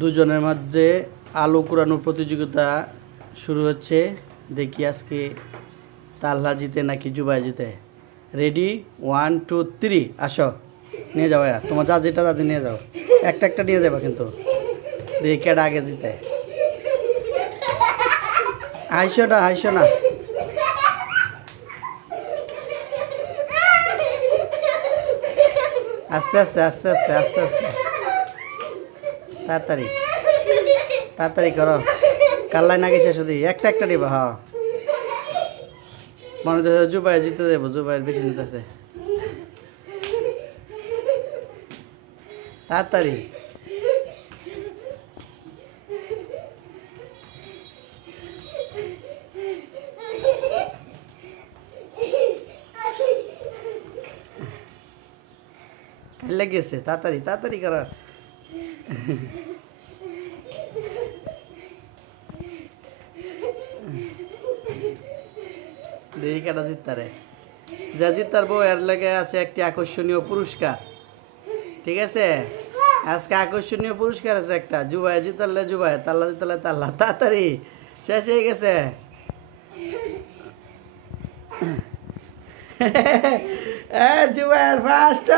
দুজনের মধ্যে আলু কুড়ানো প্রতিযোগিতা শুরু হচ্ছে। দেখি আজকে তাল্লা জিতে নাকি জুবাই জিতে। রেডি, 1 2 3, আসো নিয়ে যাও। তোমার যা যেটা দাদি নিয়ে যাও, একটা একটা নিয়ে যাবা কিন্তু। দেখি কেডা আগে জিতে। হাইসো না, হাইসো না। আস্তে আস্তে আস্তে আস্তে আস্তে আস্তে, তাড়াতাড়ি তাড়াতাড়ি করো। কাল্লাই না গেছে শুধু একটা একটা নিবা। হ্যাঁ, মনে হচ্ছে জুবাই জিতে দেবো, জুবাই বেশি নিতেছে। তাড়াতাড়ি। খেলে গেছে, তাড়াতাড়ি তাড়াতাড়ি করো। দেখি কেটা জিততারে। যা জিতার বউ এর লেগে আছে একটি আকর্ষণীয় পুরস্কার। ঠিক আছে, আজকে আকর্ষণীয় পুরস্কার আছে একটা। জুবাই জিতালে জুবাই, তাল্লা জিতালে তাল্লা। তাড়াতাড়ি, শেষ হয়ে গেছে। জুবাইয়ের ফার্স্ট।